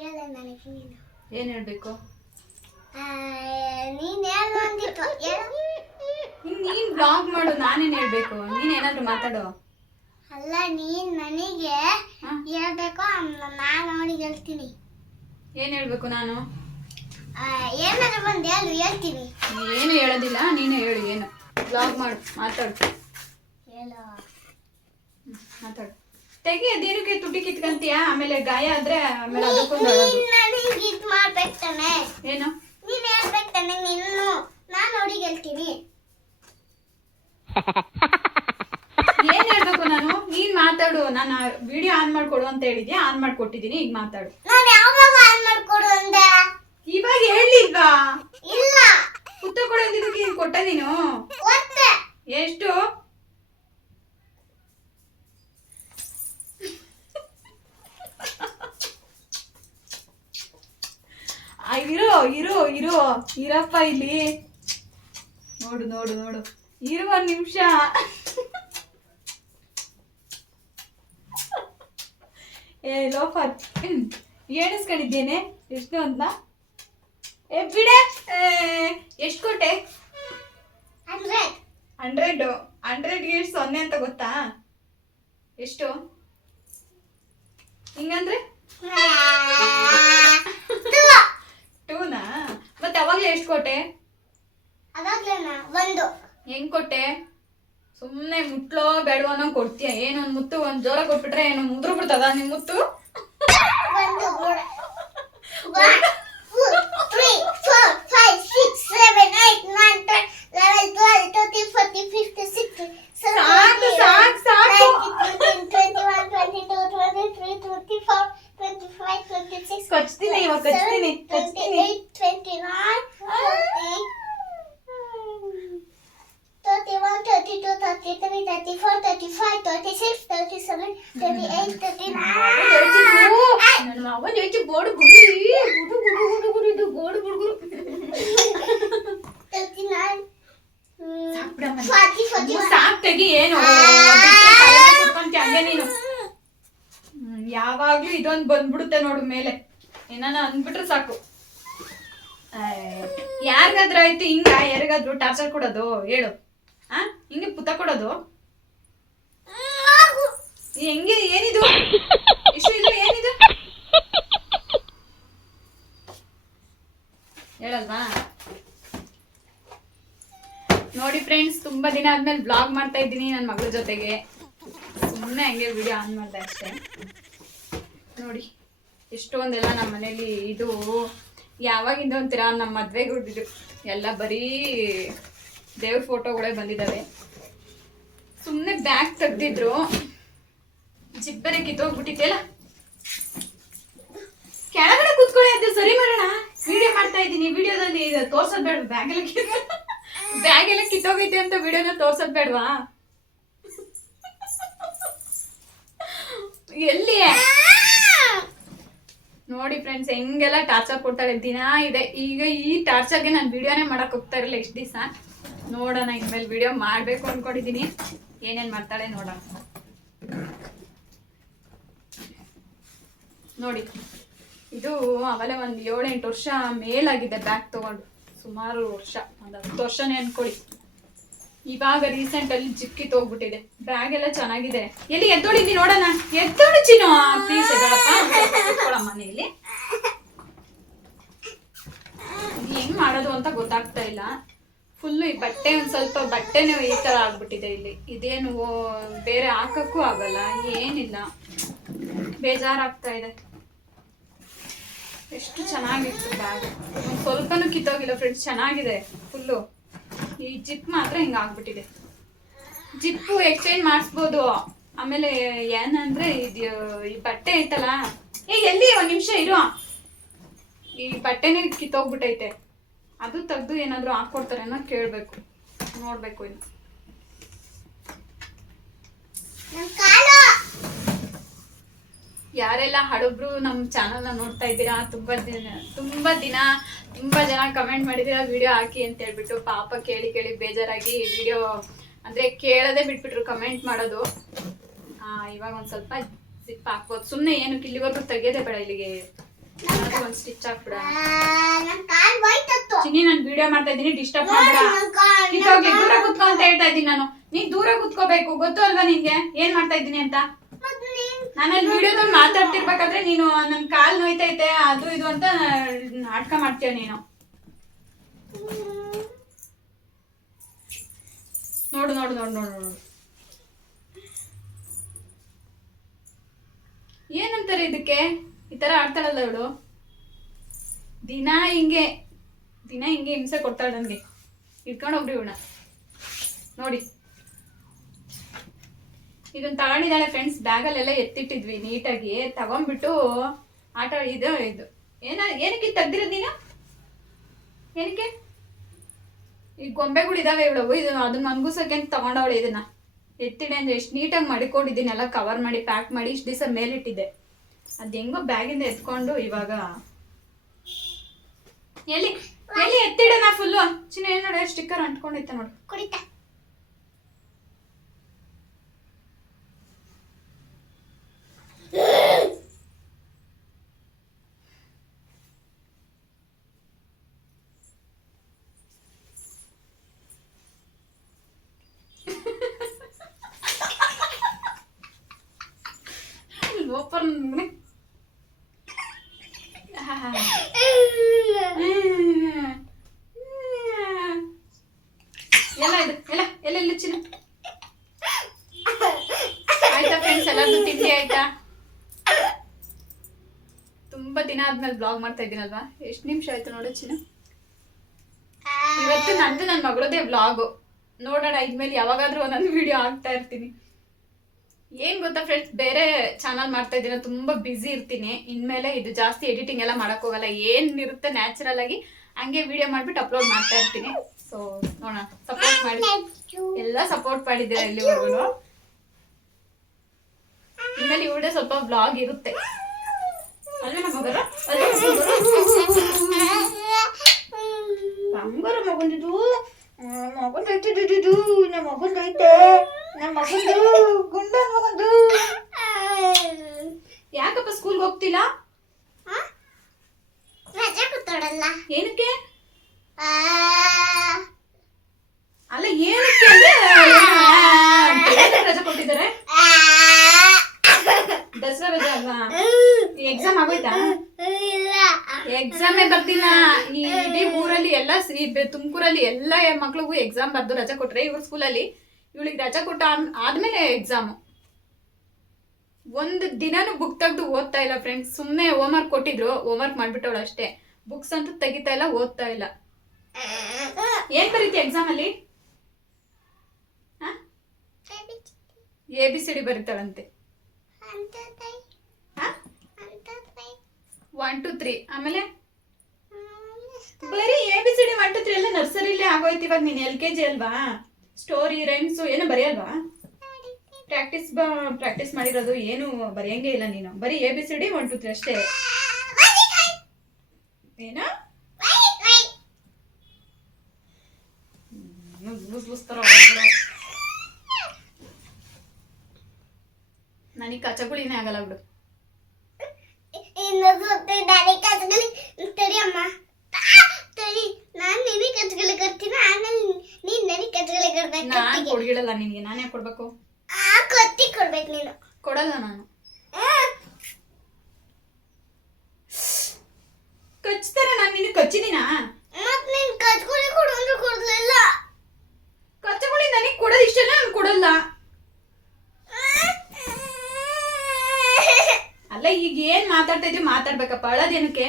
ಏನ್ ಹೇಳ್ಬೇಕು? ನೀನ್ ಬ್ಲಾಗ್ ಮಾಡು, ನಾನೇನ್ ಹೇಳ್ಬೇಕು? ನೀನ್ ಏನಾದ್ರು ಮಾತಾಡೋ. ಅಲ್ಲ, ನೀನ್ ನನಗೆ ಹೇಳ್ಬೇಕು, ನಾನು ಅವನಿಗೆ ಹೇಳ್ತೀನಿ. ಏನ್ ಹೇಳ್ಬೇಕು ನಾನು? ಏನಾದ್ರು ಬಂದು ಹೇಳ್ತೀನಿ. ಏನು ಹೇಳೋದಿಲ್ಲ, ನೀನು ಹೇಳು. ಏನು ಬ್ಲಾಗ್ ಮಾಡು, ಮಾತಾಡು. ಮಾತಾಡು. ತೆಗಿ, ಅದೇನಕ್ಕೆ ತುಟಿ ಕಿತ್ಕಂತೀಯ? ಆಮೇಲೆ ಗಾಯ ಆದ್ರೆ ಆಮೇಲೆ ಅದಕ್ಕೊಂದು ಅಳೋದು. ನನಗೆ ಇದು ಮಾಡ್ಬೇಕು ತಾನೆ. ಏನು? ನೀನ್ ಹೇಳ್ಬೇಕು ತಾನೆ. ನಿನ್ನು ನಾನು ಅವನಿಗೆ ಹೇಳ್ತೀನಿ. ಏನ್ ಹೇಳ್ಬೇಕು ನಾನು? ನೀನ್ ಮಾತಾಡು. ನಾನು ವಿಡಿಯೋ ಆನ್ ಮಾಡ್ಕೊಡು ಅಂತ ಹೇಳಿದ್ಯಾ, ಆನ್ ಮಾಡ್ಕೊಟ್ಟಿದೀನಿ. ಈಗ ಮಾತಾಡು. ನಾನು ಯಾವಾಗ ಆನ್ ಮಾಡ್ಕೊಡು ಅಂದೆ? ಇವಾಗ ಹೇಳಿಲ್ವಾ? ಇಲ್ಲ. ಉತ್ತರ ಕೊಡೋದಕ್ಕೆ ಕೊಟ್ಟ ನೀನು. ಎಷ್ಟು? ಇರಪ್ಪ ಇಲ್ಲಿ. ನೋಡು ನೋಡು ನೋಡು, ಇರುವ ನಿಮಿಷ. ಲೋಫರ್ ಎಣಿಸ್ಕೊಂಡಿದ್ದೇನೆ ಎಷ್ಟು ಅಂತ. ಬಿಡೆ. ಎಷ್ಟು ಕೊಟ್ಟೆ? 100. 100ಗೆ 0 ಅಂತ ಗೊತ್ತಾ? ಎಷ್ಟು? ಹಿಂಗಂದ್ರೆ 2ನಾ? ಮತ್ತೆ ಅವಾಗ್ಲೇ ಎಷ್ಟು ಕೊಟ್ಟೆ? ಹೆಂಗ್ ಕೊಟ್ಟೆ? ಸುಮ್ನೆ ಮುಟ್ಲೋ ಬೇಡವೋ ಅನ್ನೋ ಕೊಡ್ತೀಯ. ಏನೊಂದ್ ಮುತ್ತು ಒಂದ್ ಜೋರ ಕೊಟ್ಬಿಟ್ರೆ ಏನು ಮುದ್ರು ಬಿಡ್ತದ ನಿಮ್ ಮುತ್ತು? 1 2 3 4 5 6 7 8 9 10 11 12 13 14 15 16 17 ಸಾಕು 21 22 23 24 25 26 ಕಚ್ತೀನಿ ಇವಾಗ, ಕಚ್ತೀನಿ 28 29 31 32 33 34 35 36 37 38 39 ನನ್ನ ಅವನ್ ಯೋಚಿ ಬೋರ್ಡ್ ಗುಡ್ರಿ ಗುಡು ಇದು ಬೋರ್ಡ್ ಗುಡುಗುರು. 39 ಸಾಕ್ ತೆಗಿ. ಏನು ಹಂಗೆ ನೀನು ಯಾವಾಗ್ಲೂ ಇದೊಂದು ಬಂದ್ಬಿಡುತ್ತೆ ನೋಡು ಮೇಲೆ. ಏನಾನ ಅಂದ್ಬಿಟ್ರೆ ಸಾಕು. ಯಾರಿಗಾದ್ರೂ ಆಯ್ತು ಹಿಂಗ, ಯಾರಿಗಾದ್ರೂ ಟಾರ್ಚರ್ ಕೊಡೋದು ಹೇಳು? ಹಿಂಗೆ ಪುತ್ತ ಕೊಡೋದು ಹೆಂಗೆ? ಏನಿದು ಇಷ್ಟು? ಇದು ಏನಿದು ಹೇಳಲ್ವಾ? ನೋಡಿ ಫ್ರೆಂಡ್ಸ್, ತುಂಬಾ ದಿನ ಆದ್ಮೇಲೆ ಬ್ಲಾಗ್ ಮಾಡ್ತಾ ಇದ್ದೀನಿ ನನ್ನ ಮಗಳ ಜೊತೆಗೆ. ಸುಮ್ಮನೆ ಹಂಗೆ ವಿಡಿಯೋ ಆನ್ ಮಾಡ್ದೆ ಅಷ್ಟೇ. ನೋಡಿ ಎಷ್ಟೊಂದೆಲ್ಲ ನಮ್ಮ ಮನೇಲಿ ಇದು ಯಾವಾಗಿಂದ ಅಂತೀರಾ, ನಮ್ಮ ಮದ್ವೆಗೆ ಹುಡ್ದಿದ್ದು ಎಲ್ಲ ಬರೀ ದೇವ್ರ ಫೋಟೋಗಳೇ ಬಂದಿದ್ದಾವೆ. ಸುಮ್ಮನೆ ಬ್ಯಾಗ್ ತೆಗ್ದಿದ್ರು, ಜಿಬ್ಬರೆ ಕಿತ್ತೋಗ್ಬಿಟ್ಟಿದ್ದೆಲ್ಲ. ಕೆಳಗಡೆ ಕೂತ್ಕೊಳ್ಳಿ, ಅದು ಸರಿ ಮಾಡೋಣ. ವಿಡಿಯೋ ಮಾಡ್ತಾ ಇದ್ದೀನಿ, ವಿಡಿಯೋದಲ್ಲಿ ತೋರ್ಸೋದ್ ಬೇಡ. ಬ್ಯಾಗ್ ಎಲ್ಲ ಕಿತ್ತೋಗೈತೆ ಅಂತ ವಿಡಿಯೋನ ತೋರ್ಸೋದ್ ಬೇಡವಾ? ಎಲ್ಲಿ ನೋಡಿ ಫ್ರೆಂಡ್ಸ್, ಹೆಂಗೆಲ್ಲ ಟಾರ್ಚರ್ ಕೊಡ್ತಾಳೆ ದಿನ ಇದೆ. ಈಗ ಈ ಟಾರ್ಚರ್ಗೆ ನಾನು ವಿಡಿಯೋನೇ ಮಾಡಕ್ ಹೋಗ್ತಾ ಇರಲಿಲ್ಲ ಇಷ್ಟು ದಿವಸ. ನೋಡೋಣ, ಇನ್ಮೇಲೆ ವಿಡಿಯೋ ಮಾಡ್ಬೇಕು ಅನ್ಕೊಂಡಿದೀನಿ. ಏನೇನ್ ಮಾಡ್ತಾಳೆ ನೋಡೋಣ. ನೋಡಿ, ಇದು ಅವಲೇ ಒಂದು 7-8 ವರ್ಷ ಮೇಲಾಗಿದೆ ಬ್ಯಾಗ್ ತಗೊಂಡು. ಸುಮಾರು ವರ್ಷ, ಒಂದು 10 ವರ್ಷನೇ ಅನ್ಕೊಳ್ಳಿ. ಇವಾಗ ರೀಸೆಂಟ್ ಅಲ್ಲಿ ಜಿಕ್ಕಿ ಹೋಗ್ಬಿಟ್ಟಿದೆ. ಬ್ಯಾಗ್ ಎಲ್ಲ ಚೆನ್ನಾಗಿದೆ. ಎಲ್ಲಿ ಎದ್ದೋಳಿದ್ದಿ ನೋಡೋಣ. ಎದ್ದೋಳು ಚಿನ್ನು, ಪ್ಲೀಸ್ ಎದ್ದೋಳಪ್ಪ. ಮನೆಯಲ್ಲಿ ಹೆಂಗ್ ಮಾಡೋದು ಅಂತ ಗೊತ್ತಾಗ್ತಾ ಇಲ್ಲ. ಫುಲ್ಲು ಈ ಬಟ್ಟೆ, ಒಂದ್ ಸ್ವಲ್ಪ ಬಟ್ಟೆನೇ ಈ ತರ ಆಗ್ಬಿಟ್ಟಿದೆ ಇಲ್ಲಿ. ಇದೇನು ಬೇರೆ ಹಾಕಕ್ಕೂ ಆಗಲ್ಲ, ಏನಿಲ್ಲ. ಬೇಜಾರಾಗ್ತಾ ಇದೆ. ಎಷ್ಟು ಚೆನ್ನಾಗಿತ್ತು ಬ್ಯಾಗ್, ಒಂದು ಸ್ವಲ್ಪನೂ ಕಿತ್ತೋಗಿಲ್ಲ ಫ್ರೆಂಡ್ಸ್, ಚೆನ್ನಾಗಿದೆ ಫುಲ್ಲು. ಈ ಜಿಪ್ ಮಾತ್ರ ಹಿಂಗ ಆಗ್ಬಿಟ್ಟಿದೆ. ಜಿಪ್ಪು ಎಕ್ಸ್ಚೇಂಜ್ ಮಾಡಿಸ್ಬೋದು. ಆಮೇಲೆ ಏನಂದ್ರೆ ಇದು ಈ ಬಟ್ಟೆ ಐತಲ್ಲ, ಎಲ್ಲಿ ಒಂದ್ ನಿಮಿಷ ಇರು. ಈ ಬಟ್ಟೆನೇ ಕಿತ್ತೋಗ್ಬಿಟ್ಟೈತೆ. ಅದು ತೆಗ್ದು ಏನಾದ್ರು ಹಾಕೊಡ್ತಾರೆ ಅನ್ನೋ ಕೇಳ್ಬೇಕು, ನೋಡ್ಬೇಕು. ಇನ್ನು ಯಾರೆಲ್ಲ ಹಳಬ್ರು ನಮ್ಮ ಚಾನಲ್ನ ನೋಡ್ತಾ ಇದ್ದೀರಾ, ತುಂಬಾ ಜನ ಕಮೆಂಟ್ ಮಾಡಿದ್ದೀರಾ ವಿಡಿಯೋ ಹಾಕಿ ಅಂತ ಹೇಳ್ಬಿಟ್ಟು. ಪಾಪ ಕೇಳಿ ಬೇಜಾರಾಗಿ ವಿಡಿಯೋ ಅಂದ್ರೆ ಕೇಳದೆ ಬಿಟ್ಬಿಟ್ರು ಕಮೆಂಟ್ ಮಾಡೋದು. ಇವಾಗ ಒಂದ್ ಸ್ವಲ್ಪ ಜಿಪ್ ಹಾಕ್ಬೋದು. ಸುಮ್ಮನೆ ಏನಕ್ಕೆ ಇಲ್ಲಿವರೆಗೂ ತೆಗೆಯೋದೇ ಬೇಡ. ಇಲ್ಲಿಗೆ ಒಂದು ಸ್ಟಿಚ್ ಹಾಕ್ಬಿಡ. ನನ್ ಕಾಲ್ ಹೋಯ್ತತ್ತು. ಚಿನ್ನಿ ನಾನು ವಿಡಿಯೋ ಮಾಡ್ತಾ ಇದ್ದೀನಿ, ಡಿಸ್ಟರ್ಬ್ ಮಾಡ್ಬೇಡ. ಕಿತ್ತೋಗ್ಲಿ, ದೂರ ಕುತ್ಕೊ ಅಂತ ಹೇಳ್ತಾ ಇದ್ದೀನಿ ನಾನು. ನೀನ್ ದೂರ ಕುತ್ಕೋಬೇಕು, ಗೊತ್ತು ಅಲ್ವಾ ನಿನ್ಗೆ ಏನ್ ಮಾಡ್ತಾ ಇದ್ದೀನಿ ಅಂತ. ನಾನು ಅಲ್ಲಿ ವಿಡಿಯೋದಲ್ಲಿ ಮಾತಾಡ್ತಿರ್ಬೇಕಾದ್ರೆ ನೀನು ನನ್ ಕಾಲ್ ನೋಯ್ತೈತೆ ಅದು ಇದು ಅಂತ ನಾಟಕ ಮಾಡ್ತೀಯ ನೀನು. ನೋಡು ನೋಡು ನೋಡು ನೋಡು ನೋಡು ಏನಂತಾರೆ ಇದಕ್ಕೆ. ಈ ತರ ಆಡ್ತಾಳಲ್ಲ ಇವಳು, ದಿನ ಹಿಂಗೆ ಹಿಂಸೆ ಕೊಡ್ತಾಳೆ ನನ್ಗೆ. ಇಟ್ಕೊಂಡು ಹೋಗ್ರಿ ಇವಳ ನೋಡಿ. ಇದನ್ನ ತಗೊಂಡಿದ್ದಾಳೆ ಫ್ರೆಂಡ್ಸ್, ಬ್ಯಾಗಲ್ಲೆಲ್ಲ ಎತ್ತಿಟ್ಟಿದ್ವಿ ನೀಟಾಗಿ. ತಗೊಂಡ್ಬಿಟ್ಟು ಆಟ ಇದು ಏನಕ್ಕೆ ತೆಗ್ದಿರೋದು ನೀನು? ಏನಕ್ಕೆ? ಈ ಗೊಂಬೆಗಳು ಇದಾವೆ ಇವಳವು, ಇದು ಅದನ್ನ ಮನ್ಗುಸಕ್ಕೆ ತಗೊಂಡವಳೆ. ಇದನ್ನ ಎತ್ತಿಡೆ ಅಂದ್ರೆ ಎಷ್ಟು ನೀಟಾಗಿ ಮಡಿಕೊಂಡಿದ್ದೀನಿ, ಎಲ್ಲ ಕವರ್ ಮಾಡಿ ಪ್ಯಾಕ್ ಮಾಡಿ ಇಷ್ಟು ದಿವಸ ಮೇಲಿಟ್ಟಿದ್ದೆ. ಅದು ಹೆಂಗೋ ಬ್ಯಾಗಿಂದ ಎತ್ಕೊಂಡು ಇವಾಗ ಎಲ್ಲಿ ಎತ್ತಿಡೋಣ ಫುಲ್ಲು. ಚಿನ್ನ ಏನ್ ನೋಡ ಸ್ಟಿಕ್ಕರ್ ಅಂಟ್ಕೊಂಡೈತೆ ನೋಡು. ಕುಡಿತಾ ಓಪನ್ ಎಲ್ಲ ಇದು ಎಲ್ಲ ಚಿನ್ನ ಆಯ್ತಾ ಫ್ರೆಂಡ್ಸ್, ಎಲ್ಲಾರ್ದು ತಿಂಡಿ ಆಯ್ತಾ? ತುಂಬಾ ದಿನ ಆದ್ಮೇಲೆ ಬ್ಲಾಗ್ ಮಾಡ್ತಾ ಇದ್ದೀನಲ್ವಾ. ಎಷ್ಟು ನಿಮಿಷ ಆಯ್ತು ನೋಡು ಚಿನ್ನ. ಇವತ್ತು ನಂದು ನನ್ನ ಮಗಳದೇ ಬ್ಲಾಗು. ನೋಡೋಣ ಇದ್ಮೇಲೆ ಯಾವಾಗಾದ್ರೂ ಒಂದೊಂದು ವಿಡಿಯೋ ಹಾಕ್ತಾ ಇರ್ತೀನಿ. ಏನ್ ಗೊತ್ತಾ ಫ್ರೆಂಡ್ಸ್, ಬೇರೆ ಚಾನಲ್ ಮಾಡ್ತಾ ಇದ್ದೀನಿ, ತುಂಬಾ ಬ್ಯುಸಿ ಇರ್ತೀನಿ. ಇನ್ಮೇಲೆ ಇದು ಜಾಸ್ತಿ ಎಡಿಟಿಂಗ್ ಎಲ್ಲ ಮಾಡಕ್ ಹೋಗಲ್ಲ, ಏನಿರುತ್ತೆ ನ್ಯಾಚುರಲ್ ಆಗಿ ಹಂಗೆ ವಿಡಿಯೋ ಮಾಡ್ಬಿಟ್ಟು ಅಪ್ಲೋಡ್ ಮಾಡ್ತಾ ಇರ್ತೀನಿ. ಸೊ ನೋಡೋಣ, ಸಪೋರ್ಟ್ ಮಾಡಿ, ಎಲ್ಲ ಸಪೋರ್ಟ್ ಮಾಡಿದ್ದೀರಾ ಇಲ್ಲಿವರೆಗೂ. ಇನ್ಮೇಲೆ ಇವಳೇ ಸ್ವಲ್ಪ ಬ್ಲಾಗ್ ಇರುತ್ತೆ. ಅಲ್ಲೇ ಮಗರ ಬಂಗಾರ ಮಗೊಂದಿದ್ದು ಮಗಂದೈತಿದ್ದು ನಮ್ಮ ಮಗಂದೈತೆ, ನಮ್ಮ ಮಗಂದು ಗುಂಡ ಮಗಂದು. ಯಾಕಪ್ಪ ಸ್ಕೂಲ್ಗೆ ಹೋಗ್ತಿಲ್ಲ? ರಜೆ ಕೂತಾಡಲ್ಲ. ಏನಕ್ಕೆ? ಅಲ್ಲ ಏನಕ್ಕೆ ಅಂದ್ರೆ ರಜೆ ಕೊಟ್ಟಿದ್ದಾರೆ. ದಸರಾ ರಜೆ ಅಲ್ವಾ? ಎಕ್ಸಾಮ್ ಆಗೋಯ್ತಾ? ಎಕ್ಸಾಮೇ ಬರ್ತಿಲ್ಲ. ಈ ಇಡೀ ಊರಲ್ಲಿ ಎಲ್ಲ ತುಮಕೂರಲ್ಲಿ ಎಲ್ಲ ಮಕ್ಳಿಗೂ ಎಕ್ಸಾಮ್ ಬರ್ದು ರಜೆ ಕೊಟ್ರೆ, ಇವ್ರ ಸ್ಕೂಲಲ್ಲಿ ಇವಳಿಗೆ ರಜೆ ಕೊಟ್ಟ ಆದ್ಮೇಲೆ ಎಕ್ಸಾಮು. ಒಂದು ದಿನಾನು ಬುಕ್ ತೆಗ್ದು ಓದ್ತಾ ಇಲ್ಲ ಫ್ರೆಂಡ್ಸ್. ಸುಮ್ಮನೆ ಹೋಮ್ವರ್ಕ್ ಕೊಟ್ಟಿದ್ರು, ಹೋಮ್ವರ್ಕ್ ಮಾಡ್ಬಿಟ್ಟವಳು ಅಷ್ಟೇ. ಬುಕ್ಸ್ ಅಂತೂ ತೆಗಿತಾ ಇಲ್ಲ, ಓದ್ತಾ ಇಲ್ಲ. ಏನ್ ಬರೀತಿ ಎಕ್ಸಾಮ್ ಅಲ್ಲಿ? ABCD ಬರೀತಾಳಂತೆ. 1 2 3 ಆಮೇಲೆ ಬರೀ ABCD 1 2 3 ಎಲ್ಲ ನರ್ಸರಿಲೇ ಆಗೋಯ್ತು. ಇವಾಗ ನೀನ್ LKG ಅಲ್ವಾ? ಸ್ಟೋರಿ ರೈಮ್ಸ್ ಏನು ಬರೆಯಲ್ವಾ? ಪ್ರಾಕ್ಟೀಸ್ ಮಾಡಿರೋದು ಏನು ಬರೆಯಂಗೆ ಇಲ್ಲ ನೀನು. ಬರೀ ABCD 1 2 3 ಅಷ್ಟೇ. ಏನು ನನಗೆ ಕಚಗುಳಿನೇ ಆಗಲ್ಲ ಬಿಡು. ನಾನು ಕೊಡ್ಗಿಡಲ್ಲ ನಿನ್ಗೆ. ನಾನು ಯಾಕೆ ಕೊಡ್ಬೇಕು? ಕೊಡಲ್ಲ ನಾನು. ಕಚ್ತಾರೆ. ನಾನು ನಿನಗೆ ಕಚ್ಚಿದೀನಾ? ಕಚ್ಚಗುಳಿ ನನಗೆ ಕೊಡೋದು ಇಷ್ಟನ, ನಾನು ಕೊಡಲ್ಲ. ಅಲ್ಲ ಈಗ ಏನ್ ಮಾತಾಡ್ತಾ ಇದ್ವಿ, ಮಾತಾಡ್ಬೇಕಪ್ಪ. ಅಳೋದೇನಕ್ಕೆ?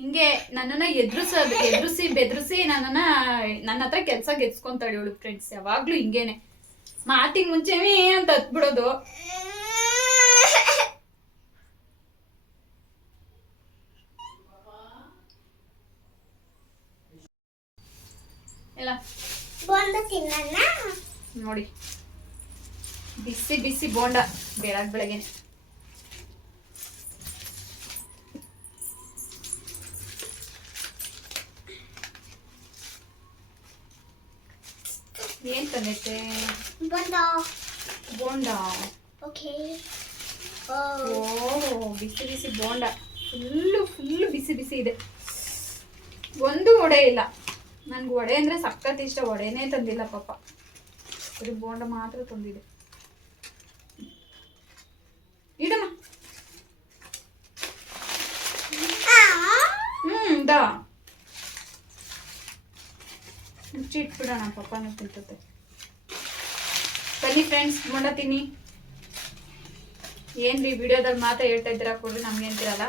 ಹಿಂಗೆ ನನ್ನನ್ನ ಎದುರಿಸಿ ಬೆದರಿಸಿ ನನ್ನ ಹತ್ರ ಕೆಲಸ ಗೆದ್ಸ್ಕೊಂತಾಳೆ ಇವಳು ಫ್ರೆಂಡ್ಸ್. ಯಾವಾಗ್ಲೂ ಹಿಂಗೇನೆ, ಮಾತಿಗೆ ಮುಂಚೆನೇ ಅಂತ ಹತ್ಬಿಡೋದು. ಎಲ್ಲ ನೋಡಿ, ಬಿಸಿ ಬಿಸಿ ಬೋಂಡ ಬೆಳಗ್ಗೆ. ಏನ್ ತಂದೈತೆ? ಬೋಂಡ. ಓ ಬಿಸಿ ಬಿಸಿ ಬೋಂಡ ಫುಲ್ಲು ಬಿಸಿ ಬಿಸಿ ಇದೆ. ಒಂದು ವಡೆ ಇಲ್ಲ. ನನ್ಗೆ ವಡೆ ಅಂದರೆ ಸಖತ್ ಇಷ್ಟ. ವಡೆನೇ ತಂದಿಲ್ಲ ಪಾಪ, ಬರೀ ಬೋಂಡ ಮಾತ್ರ ತಂದಿದೆ. ಇದಮ್ಮ ದಾ ಮುಚ್ಚಿ ಇಟ್ಬಿಡೋಣ, ಪಪ್ಪನೂ ತಿಂತತೆ. ಬನ್ನಿ ಫ್ರೆಂಡ್ಸ್, ಬೋಂಡ ತಿನ್ನಿ. ಏನ್ರಿ ವಿಡಿಯೋದಲ್ಲಿ ಮಾತ್ರ ಹೇಳ್ತಾ ಇದ್ದೀರಾ, ಕೊಡ್ರಿ ನಮ್ಗೆ ಅಂತೀರಲ್ಲ.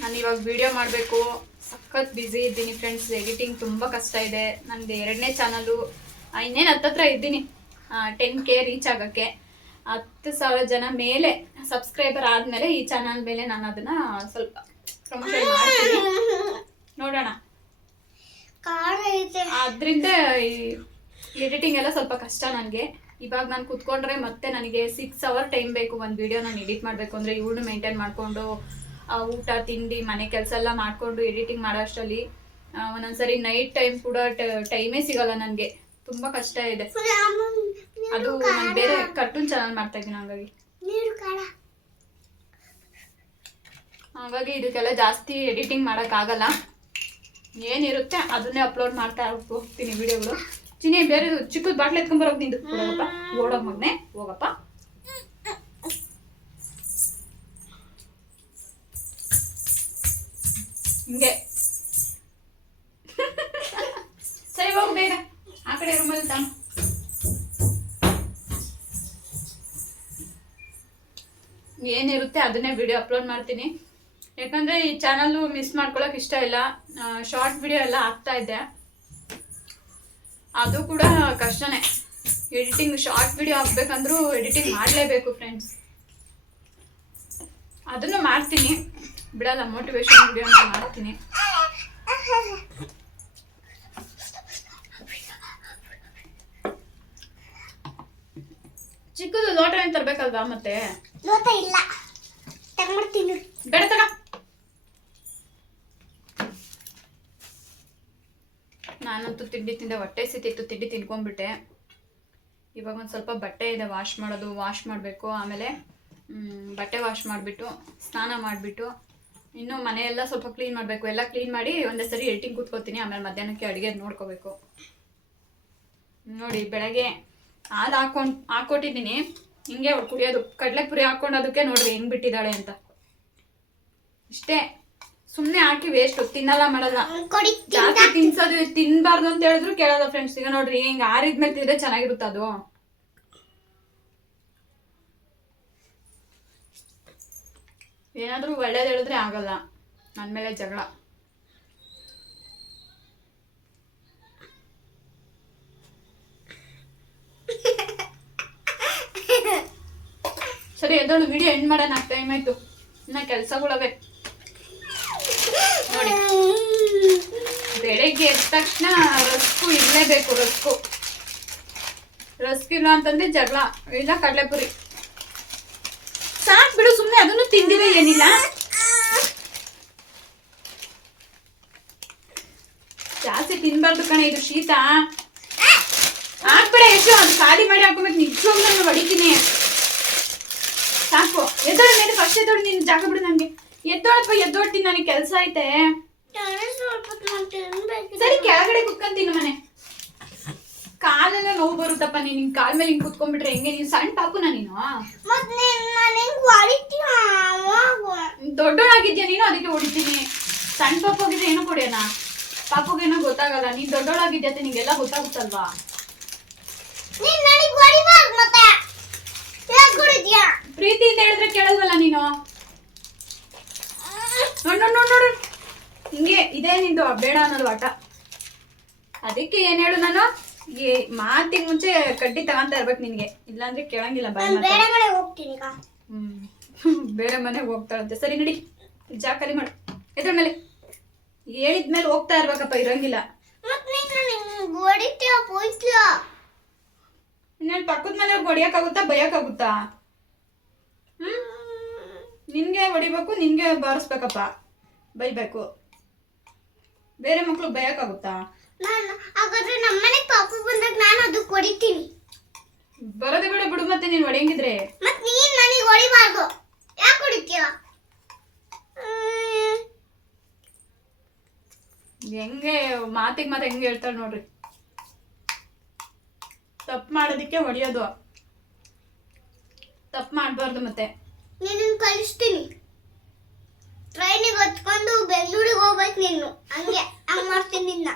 ನಾನು ಇವಾಗ ವಿಡಿಯೋ ಮಾಡಬೇಕು, ಸಖತ್ ಬ್ಯುಸಿ ಇದ್ದೀನಿ ಫ್ರೆಂಡ್ಸ್. ಎಡಿಟಿಂಗ್ ತುಂಬ ಕಷ್ಟ ಇದೆ. ನನಗೆ 2ನೇ ಚಾನಲು, ಇನ್ನೇನು ಹತ್ತತ್ರ ಇದ್ದೀನಿ 10K ರೀಚ್ ಆಗೋಕ್ಕೆ. 10,000 ಜನ ಮೇಲೆ ಸಬ್ಸ್ಕ್ರೈಬರ್ ಆದಮೇಲೆ ಈ ಚಾನಲ್ ಮೇಲೆ ನಾನು ಅದನ್ನು ಸ್ವಲ್ಪ ಪ್ರಮೋಷನ್ ಮಾಡ್ತೀನಿ, ನೋಡೋಣ. ಅದರಿಂದ ಈ ಎಡಿಟಿಂಗ್ ಎಲ್ಲ ಸ್ವಲ್ಪ ಕಷ್ಟ ನನಗೆ. ಇವಾಗ ನಾನು ಕುತ್ಕೊಂಡ್ರೆ ಮತ್ತೆ ನನಗೆ 6 hour ಟೈಮ್ ಬೇಕು ಒಂದು ವಿಡಿಯೋ ನಾನು ಎಡಿಟ್ ಮಾಡಬೇಕು ಅಂದರೆ. ಇವಳು ಮೇಂಟೈನ್ ಮಾಡಿಕೊಂಡು ಊಟ ತಿಂಡಿ ಮನೆ ಕೆಲಸ ಎಲ್ಲ ಮಾಡಿಕೊಂಡು ಎಡಿಟಿಂಗ್ ಮಾಡೋ ಅಷ್ಟರಲ್ಲಿ ಒಂದೊಂದ್ಸರಿ ನೈಟ್ ಟೈಮ್ ಕೂಡ ಟೈಮೇ ಸಿಗಲ್ಲ ನನಗೆ. ತುಂಬ ಕಷ್ಟ ಇದೆ. ಅದು ನಾನು ಬೇರೆ ಕಾರ್ಟೂನ್ ಚಾನಲ್ ಮಾಡ್ತಾ ಇದ್ದೀನಿ, ಹಾಗಾಗಿ ಇದಕ್ಕೆಲ್ಲ ಜಾಸ್ತಿ ಎಡಿಟಿಂಗ್ ಮಾಡೋಕ್ಕಾಗಲ್ಲ. ಏನಿರುತ್ತೆ ಅದನ್ನೇ ಅಪ್ಲೋಡ್ ಮಾಡ್ತಾ ಹೋಗ್ತೀನಿ ವಿಡಿಯೋಗಳು. ಚಿನ್ನಿ ಬೇರೆ ಚಿಕ್ಕದ ಬಾಟ್ಲು ಎತ್ಕೊಂಬರೋಗಿ ನಿಂದು ಹೋಗಪ್ಪ, ಓಡೋಗ ಮಗನೆ ಹೋಗಪ್ಪ. ಹಿಂಗೆ ಸರಿ ಹೋಗು ಬೇಗ ಆ ಕಡೆ ರೂಮಲ್ಲಿ ತಾನು. ಏನಿರುತ್ತೆ ಅದನ್ನೇ ವಿಡಿಯೋ ಅಪ್ಲೋಡ್ ಮಾಡ್ತೀನಿ. ಯಾಕಂದರೆ ಈ ಚಾನಲ್ಲು ಮಿಸ್ ಮಾಡ್ಕೊಳಕ್ಕೆ ಇಷ್ಟ ಇಲ್ಲ. ಶಾರ್ಟ್ ವಿಡಿಯೋ ಎಲ್ಲ ಹಾಕ್ತಾ ಇದ್ದೆ, ಅದು ಕೂಡ ಕಷ್ಟನೇ. ಎಡಿಟಿಂಗ್ ಶಾರ್ಟ್ ವಿಡಿಯೋ ಹಾಕ್ಬೇಕಂದ್ರೂ ಎಡಿಟಿಂಗ್ ಮಾಡಲೇಬೇಕು ಫ್ರೆಂಡ್ಸ್. ಅದನ್ನು ಮಾಡ್ತೀನಿ, ಬಿಡಲ್ಲ. ಮೋಟಿವೇಶನ್ ವಿಡಿಯೋನ ಮಾಡ್ತೀನಿ. ಚಿಕ್ಕದು ಲೋಟ ಏನು ತರಬೇಕಲ್ವಾ? ಮತ್ತೆ ಲೋಟ ಇಲ್ಲ, ತಗೊಂಡ್ಬಿಡ್ತೀನಿ. ಬೇಡ ತಗ. ನಾನಂತೂ ತಿಂಡಿ ತಿಂದೆ, ಹೊಟ್ಟೆ ಸಿತ್ತಿತ್ತು, ತಿಂಡಿ ತಿನ್ಕೊಂಡ್ಬಿಟ್ಟೆ. ಇವಾಗ ಒಂದು ಸ್ವಲ್ಪ ಬಟ್ಟೆ ಇದೆ ವಾಶ್ ಮಾಡೋದು, ವಾಶ್ ಮಾಡಬೇಕು. ಆಮೇಲೆ ಬಟ್ಟೆ ವಾಶ್ ಮಾಡಿಬಿಟ್ಟು ಸ್ನಾನ ಮಾಡಿಬಿಟ್ಟು ಇನ್ನು ಮನೆಯೆಲ್ಲ ಸ್ವಲ್ಪ ಕ್ಲೀನ್ ಮಾಡಬೇಕು. ಎಲ್ಲ ಕ್ಲೀನ್ ಮಾಡಿ ಒಂದೇ ಸರಿ ಎಡಿಟಿಂಗ್ ಕೂತ್ಕೋತೀನಿ. ಆಮೇಲೆ ಮಧ್ಯಾಹ್ನಕ್ಕೆ ಅಡುಗೆ ನೋಡ್ಕೋಬೇಕು. ನೋಡಿ ಬೆಳಗ್ಗೆ ಹಾಲು ಹಾಕ್ಕೊಟ್ಟಿದ್ದೀನಿ, ಹಿಂಗೆ ಅವ್ರು ಕುಡಿಯೋದು. ಕಡಲೆಪುರಿ ಹಾಕ್ಕೊಂಡೋದಕ್ಕೆ ನೋಡ್ರಿ ಹೆಂಗೆ ಬಿಟ್ಟಿದ್ದಾಳೆ ಅಂತ. ಇಷ್ಟೇ, ಸುಮ್ಮನೆ ಹಾಕಿ ವೇಸ್ಟ್, ತಿನ್ನಲ್ಲ ಮಾಡಲ್ಲ. ಜಾಸ್ತಿ ತಿನ್ಸೋದು ತಿನ್ಬಾರ್ದು ಅಂತ ಹೇಳಿದ್ರು ಕೇಳಲ್ಲ ಫ್ರೆಂಡ್ಸ್. ಈಗ ನೋಡ್ರಿ ಹಿಂಗೆ ಆರಿದ್ಮೇಲೆ ತಿಂದ್ರೆ ಚೆನ್ನಾಗಿರುತ್ತೆ. ಅದು ಏನಾದರೂ ಒಳ್ಳೇದು ಹೇಳಿದ್ರೆ ಆಗಲ್ಲ, ನನ್ನ ಮೇಲೆ ಜಗಳ. ಸರಿ ಎದ್ದೋಳು, ವಿಡಿಯೋ ಎಂಡ್ ಮಾಡೋಣ. ಟೈಮ್ ಆಯ್ತು, ಇನ್ನ ಕೆಲಸಗಳವೆ. ನೋಡಿ ಬೆಳಗ್ಗೆ ಎದ್ದ ತಕ್ಷಣ ರಸ್ಕು ಇರಲೇಬೇಕು. ರಸ್ಕ್ ಇಲ್ಲ ಅಂತಂದ್ರೆ ಜಗಳ, ಇಲ್ಲ ಕಡಲೆಪುರಿ. ಸಾಕು ಬಿಡು, ಸುಮ್ಮನೆ ಅದನ್ನು ತಿಂದಿದೆ ಏನಿಲ್ಲ. ಜಾಸ್ತಿ ತಿನ್ಬಾರ್ದು ಕಣೆ, ಇದು ಶೀತ. ಹಾಕ್ಬೇಡ ಎಷ್ಟು, ಅದು ಖಾಲಿ ಮಾಡಿ ಹಾಕೋಬೇಕು. ನಿಜವಾಗ್ಲೂ ನಾನು ಹೊಡಿತೀನಿ. ಸಾಕು, ಎದ್ದೋಳು ಮೇಲೆ ಫಸ್ಟ್ ಎದ್ದೋಳು. ನೀನು ಜಾಗ ಬಿಡು ನನಗೆ. ಎದ್ದೋಳಪ್ಪ, ಎದ್ದೋಡ್ತೀನಿ, ನನಗೆ ಕೆಲಸ ಐತೆ. ಸರಿ ಕೆಳಗಡೆ ಕುತ್ಕೊಂತೀನಿ ಮನೆ. ಕಾಲೆಲ್ಲ ನೋವು ಬರುತ್ತಪ್ಪ. ನೀನು ನಿನ್ ಕಾಲ್ ಮೇಲೆ ಹಿಂಗೆ ಕುತ್ಕೊಂಡ್ಬಿಟ್ರೆ ಹೆಂಗೆ? ನೀನು ಸಣ್ಣ ಪಾಪುನ ನೀನು? ದೊಡ್ಡೋಳಾಗಿದ್ಯಾ ನೀನು, ಅದಕ್ಕೆ ಹೊಡಿತೀನಿ. ಸಣ್ಣ ಪಾಪು ಆಗಿದ್ರೆ ಏನೋ ಕೊಡಿಯೋಣ, ಪಾಪುಗೇನೋ ಗೊತ್ತಾಗಲ್ಲ. ನೀನ್ ದೊಡ್ಡೋಳಾಗಿದ್ಯಾ ಅಂತ ನಿಂಗೆಲ್ಲ ಗೊತ್ತಾಗುತ್ತಲ್ವಾ? ಪ್ರೀತಿಯಿಂದ ಹೇಳಿದ್ರೆ ಕೇಳಲ್ವಲ್ಲ ನೀನು? ನೋಡು ಹಿಂಗೆ ಇದೆ ನಿಂದು ಬೇಡ ಅನ್ನೋದು ಆಟ. ಅದಕ್ಕೆ ಏನ್ ಹೇಳು, ನಾನು ಈ ಮಾತಿಗೆ ಮುಂಚೆ ಕಡ್ಡಿ ತಗೊಂತ ಇರ್ಬೇಕು ನಿನ್ಗೆ, ಇಲ್ಲಾಂದ್ರೆ ಕೇಳಂಗಿಲ್ಲ. ಬೇರೆ ಮನೆಗೆ ಹೋಗ್ತಾಳಂತೆ. ಸರಿ ನಡಿ, ಜಾ ಖಾಲಿ ಮಾಡು. ಎದ್ರ ಮೇಲೆ ಹೇಳಿದ್ಮೇಲೆ ಹೋಗ್ತಾ ಇರ್ಬೇಕಪ್ಪ, ಇರಂಗಿಲ್ಲ. ಇನ್ನೇನು ಪಕ್ಕದ ಮನೆಯವ್ರಿಗೆ ಹೊಡಿಯಕ್ಕಾಗುತ್ತಾ, ಬೈಯಕ್ಕಾಗುತ್ತಾ? ನಿನ್ಗೆ ಹೊಡಿಬೇಕು, ನಿನ್ಗೆ ಬಾರಿಸ್ಬೇಕಪ್ಪ, ಬೈಬೇಕು. ಬೇರೆ ಮಕ್ಳು ಬೈಯಕ್ಕಾಗುತ್ತಾ? ಹಾಗಾದ್ರೆ ನಮ್ಮನೆಗೆ ಪಾಪು ಬಂದಾಗ ನಾನು ಅದು ಹೊಡಿತೀನಿ. ಬರೋದೇ ಬೇಡ ಬಿಡು, ಮತ್ತೆ ನೀನ್ ಹೊಡೆಯಂಗಿದ್ರೆ. ಮತ್ ನೀನ್ ನನಗೆ ಹೊಡಿಬಾರ್ದು. ಯಾಕೆ ಹೊಡಿತೀಯ? ಹೆಂಗೆ ಮಾತಿಗೆ ಮಾತು ಹೆಂಗೆ ಹೇಳ್ತಾಳೆ ನೋಡ್ರಿ. ತಪ್ಪು ಮಾಡೋದಕ್ಕೆ ಹೊಡಿಯೋದು, ತಪ್ಪು ಮಾಡಬಾರ್ದು. ಮತ್ತೆ ನಿನ್ನ ಕಳಿಸ್ತೀನಿ. ಟ್ರೈನಿಗೆ ಹೊತ್ಕೊಂಡು ಬೆಂಗಳೂರಿಗೆ ಹೋಗ್ಬೇಕು ನೀನು. ಹಂಗ್ ಮಾಡ್ತೀನಿ ನಿನ್ನ.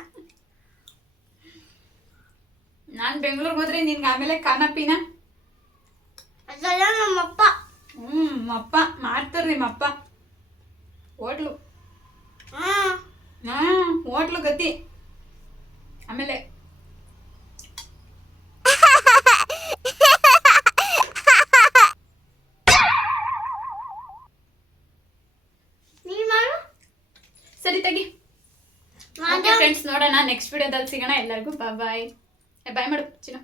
ನಾನು ಬೆಂಗಳೂರಿಗೆ ಹೋದ್ರೆ ನಿನ್ಗೆ ಆಮೇಲೆ ಕಾನಪಿನ ಅದೆಲ್ಲ ನಮ್ಮಪ್ಪ. ಅಪ್ಪ ಮಾಡ್ತಾರ ನಿಮ್ಮಪ್ಪ. ಹೋಟ್ಲು ಹೋಟ್ಲು ಗತಿ. ಆಮೇಲೆ ನೀನ್ ಮಾಡು. ಸರಿ ತೆಗಿ. ಫ್ರೆಂಡ್ಸ್, ನೋಡೋಣ ನೆಕ್ಸ್ಟ್ ವಿಡಿಯೋದಲ್ಲಿ ಸಿಗೋಣ. ಎಲ್ಲರಿಗೂ ಬಾಯ್. ಬಾಯ್ ಮಾಡು ಚಿನ್ನ.